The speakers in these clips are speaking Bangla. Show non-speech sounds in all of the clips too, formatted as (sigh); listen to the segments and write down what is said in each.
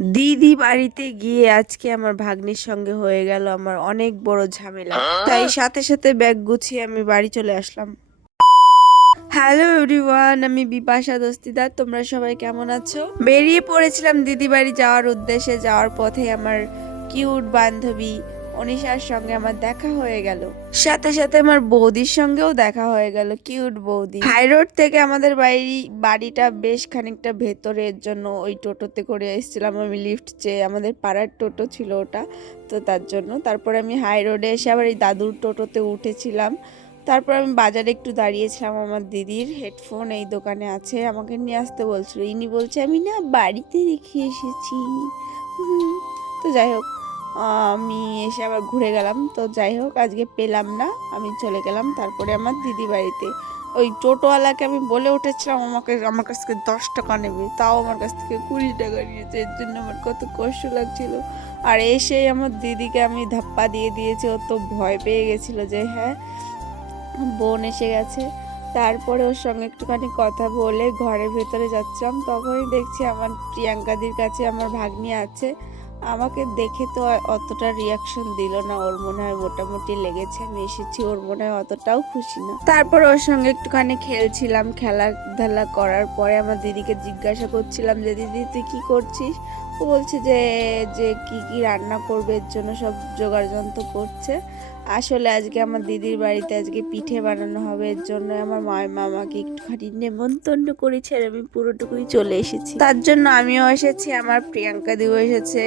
দিদি বাড়িতে গিয়ে আজকে আমার ভাগ্নির সঙ্গে হয়ে গেল আমার অনেক বড় ঝামেলা। তাই সাথে সাথে ব্যাগ গুছিয়ে আমি বাড়ি চলে আসলাম। হ্যালো এভরিওয়ান আমি বিপাশা দস্তিদার, তোমরা সবাই কেমন আছো? বেরিয়ে পড়েছিলাম দিদি বাড়ি যাওয়ার উদ্দেশ্যে, যাওয়ার পথে আমার কিউট বান্ধবী অনিশার সঙ্গে আমার দেখা হয়ে গেল। সাথে সাথে আমার বৌদির সঙ্গেও দেখা হয়ে গেল, কিউট বৌদি। হাই রোড থেকে আমাদের বাড়ি, বাড়িটা বেশ খানিকটা ভেতরের জন্য ওই টোটোতে করে এসেছিলাম আমি লিফট চেয়ে। আমাদের পাড়ার টোটো ছিল ওটা, তো তার জন্য। তারপরে আমি হাই রোডে এসে আবার এই দাদুর টোটোতে উঠেছিলাম। তারপর আমি বাজারে একটু দাঁড়িয়েছিলাম আমার দিদির, হেডফোন এই দোকানে আছে, আমাকে নিয়ে আসতে বলছিল। ইনি বলছে, আমি না বাড়িতে রেখে এসেছি। তো যাই হোক। আমি এসে আবার ঘুরে গেলাম। তো যাই হোক, আজকে পেলাম না। আমি চলে গেলাম তারপরে আমার দিদি বাড়িতে। ওই টোটোওয়ালাকে আমি বলে উঠেছিলাম, আমাকে, আমার কাছ থেকে দশ টাকা নেবে। তাও আমার কাছ থেকে কুড়ি টাকা নিয়েছে। এর জন্য আমার কত কষ্ট লাগছিল। আর এসেই আমার দিদিকে আমি ধাপ্পা দিয়ে দিয়েছি। ও তো ভয় পেয়ে গেছিল যে হ্যাঁ বোন এসে গেছে। তারপরে ওর সঙ্গে একটুখানি কথা বলে ঘরের ভেতরে যাচ্ছিলাম। তখনই দেখছি আমার প্রিয়াঙ্কাদির কাছে আমার ভাগ্নি আছে। আমাকে দেখে তো অতটা রিয়াকশন দিল না। ওর মনে হয় মোটামুটি লেগেছে, আমি এসেছি, ওর মনে হয় অতটাও খুশি না। তারপর ওর সঙ্গে একটুখানি খেলছিলাম, খেলাধুলা করার পরে আমার দিদিকে জিজ্ঞাসা করছিলাম যে, দিদি, তুই কী করছিস? ও বলছে যে যে কি কি রান্না করবে, এর জন্য সব জোগাড় যন্ত্র করছে। আসলে আজকে আমার দিদির বাড়িতে আজকে পিঠে বানানো হবে, এর জন্য আমার মায়ের মামাকে একটুখানি নেমন্তন্ন করেছে আর আমি পুরোটুকুই চলে এসেছি। তার জন্য আমিও এসেছি, আমার প্রিয়াঙ্কা দিও এসেছে,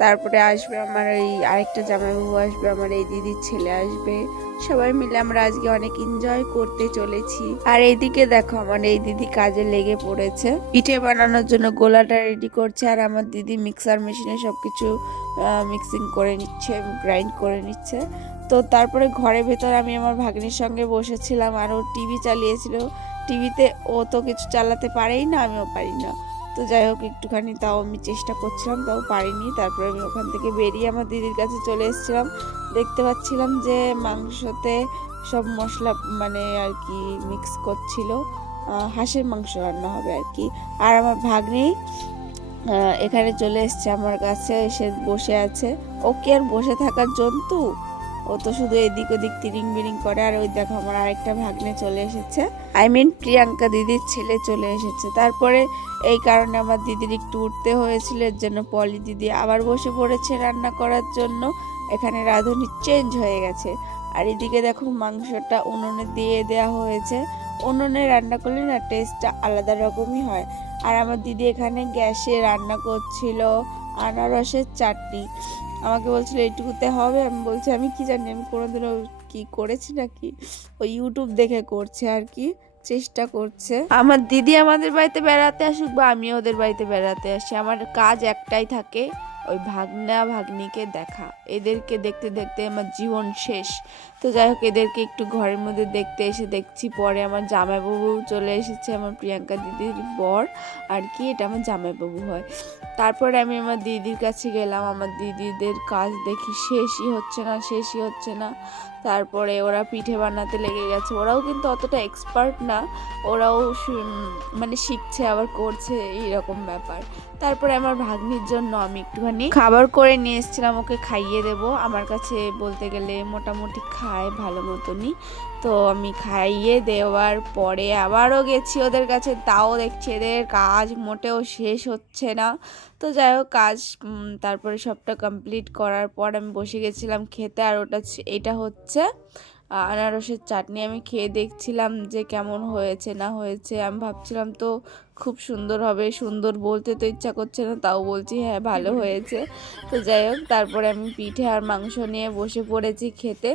তারপরে আসবে আমার এই আরেকটা জামাইবাবু আসবে, আমার এই দিদির ছেলে আসবে। সবাই মিলে আমরা আজকে অনেক এনজয় করতে চলেছি। আর এইদিকে দেখো আমার এই দিদি কাজে লেগে পড়েছে। পিঠে বানানোর জন্য গোলাটা রেডি করছে আর আমার দিদি মিক্সার মেশিনে সবকিছু মিক্সিং করে নিচ্ছে গ্রাইন্ড করে নিচ্ছে। তো তারপরে ঘরের ভেতর আমি আমার ভাগ্নির সঙ্গে বসেছিলাম আর ও টিভি চালিয়েছিল। টিভিতে ও তো কিছু চালাতে পারেই না, আমিও পারি না। তো যাই হোক, একটুখানি তাও আমি চেষ্টা করছিলাম, তাও পারিনি। তারপরে আমি ওখান থেকে বেরিয়ে আমার দিদির কাছে চলে এসেছিলাম। দেখতে পাচ্ছিলাম যে মাংসতে সব মশলা মানে আর কি মিক্স করছিল। হাঁসের মাংস রান্না হবে আর কি। আর আমার ভাগ্নি এখানে চলে এসছে আমার কাছে, এসে বসে আছে। ওকে আর বসে থাকার জন্তু? ও তো শুধু এদিক ওদিক তিরিং বিরিং করে, আর ওই দেখো আমার আরেকটা ভাগ্নে চলে এসেছে। আই মিন প্রিয়াঙ্কা দিদির ছেলে চলে এসেছে। তারপরে এই কারণে আমার দিদির একটু উঠতে হয়েছিল, এর জন্য পলি দিদি আবার বসে পড়েছে রান্না করার জন্য। এখানে রাঁধুনি চেঞ্জ হয়ে গেছে। আর এদিকে দেখো মাংসটা উনুনে দিয়ে দেওয়া হয়েছে। উনুনে রান্না করলে না টেস্টটা আলাদা রকমই হয়। আর আমার দিদি এখানে গ্যাসে রান্না করছিল আনারসের চাটনি। আমাকে বলছিল, এইটুকুতে হবে? আমি বলছি, আমি কি জানি, আমি কোনোদিনও কি করেছি নাকি? ওই ইউটিউব দেখে করছে আর কি, চেষ্টা করছে। আমার দিদি আমাদের বাড়িতে বেড়াতে আসুক বা আমি ওদের বাড়িতে বেড়াতে আসি, আমার কাজ একটাই থাকে, ওই ভাগনা ভাগ্নিকে দেখা। এদেরকে দেখতে দেখতে আমার জীবন শেষ। তো যাই হোক, এদেরকে একটু ঘরের মধ্যে দেখতে এসে দেখছি। পরে আমার জামাইবাবু চলে এসেছে, আমার প্রিয়াঙ্কা দিদির বর। আর কি, এটা আমার জামাইবাবু হয়। তারপরে আমি আমার দিদির কাছে গেলাম, আমার দিদিদের কাজ দেখি, শেষই হচ্ছে না, শেষই হচ্ছে না। তারপরে ওরা পিঠে বানাতে লেগে গেছে। ওরাও কিন্তু অতটা এক্সপার্ট না, ওরাও মানে শিখছে, আবার করছে, এইরকম ব্যাপার। তারপরে আমার ভাগ্নির জন্য আমি একটুখানি খাবার করে নিয়ে এসেছিলাম, ওকে খাইয়ে দেব। আমার কাছে বলতে গেলে মোটামুটি খায় ভালো মতনই। তো আমি খাইয়ে দেওয়ার পরে আবারও গেছি ওদের কাছে, তাও দেখছি এদের কাজ মোটেও শেষ হচ্ছে না। তো যাই হোক, কাজ তারপরে সবটা কমপ্লিট করার পর আমি বসে গেছিলাম খেতে আর ওটা এটা হচ্ছে আনারসের চাটনি আমি খেয়ে দেখছিলাম যে কেমন হয়েছে না হয়েছে। আমি ভাবছিলাম তো খুব সুন্দর হবে সুন্দর বলতে তো ইচ্ছা করছে না তাও বলছি হ্যাঁ ভালো হয়েছে। তো যাই হোক তারপরে আমি পিঠে আর মাংস নিয়ে বসে পড়েছি খেতে।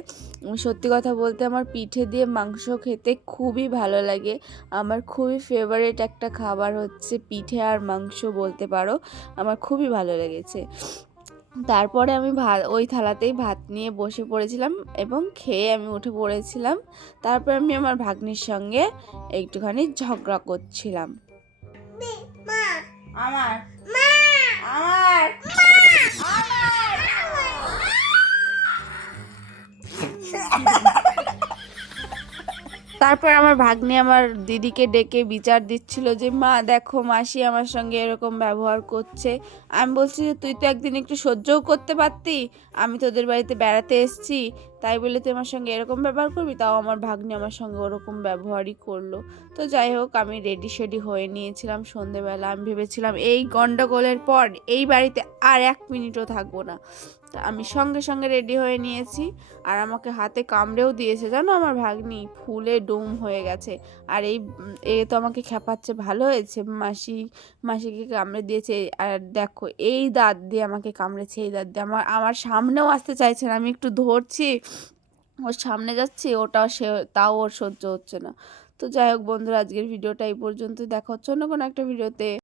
সত্যি কথা বলতে আমার পিঠে দিয়ে মাংস খেতে খুবই ভালো লাগে। আমার খুবই ফেভারিট একটা খাবার হচ্ছে পিঠে আর মাংস বলতে পারো। আমার খুবই ভালো লেগেছে। তারপরে আমি ভাত ওই থালাতেই ভাত নিয়ে বসে পড়েছিলাম এবং খেয়ে আমি উঠে পড়েছিলাম। তারপর আমি আমার ভাগ্নির সঙ্গে একটুখানি ঝগড়া করছিলাম। আমার। আমার। (laughs) তারপর আমার ভাগ্নি আমার দিদিকে ডেকে বিচার দিচ্ছিল যে, মা, দেখো মাসি আমার সঙ্গে এরকম ব্যবহার করছে। আমি বলছি যে, তুই তো একদিন একটু সহ্যও করতে পারতি। আমি তোদের বাড়িতে বেড়াতে এসেছি। তাই বলে তুই আমার সঙ্গে এরকম ব্যবহার করবি? তাও আমার ভাগ্নি আমার সঙ্গে ওরকম ব্যবহারই করল। তো যাই হোক, আমি রেডি শেডি হয়ে নিয়েছিলাম সন্ধেবেলা। আমি ভেবেছিলাম এই গন্ডগোলের পর এই বাড়িতে আর এক মিনিটও থাকব না। তা আমি সঙ্গে সঙ্গে রেডি হয়ে নিয়েছি। আর আমাকে হাতে কামড়েও দিয়েছে, জানো আমার ভাগ্নি? ফুলে ডুম হয়ে গেছে। আর এই, এ তো আমাকে খেপাচ্ছে ভালো হয়েছে। মাসি, মাসিকে কামড়ে দিয়েছে। আর দেখো, এই দাঁত দিয়ে আমাকে কামড়েছে, এই দাঁত দিয়ে। আমার আমার সামনেও আসতে চাইছে না। আমি একটু ধরছি। ওর সামনে যাচ্ছে, ওটা সে, তাও ওর সহ্য হচ্ছে না। তো যাই হোক বন্ধুরা, আজকের ভিডিওটা এই পর্যন্ত দেখা হচ্ছে অন্য কোনো একটা ভিডিওতে।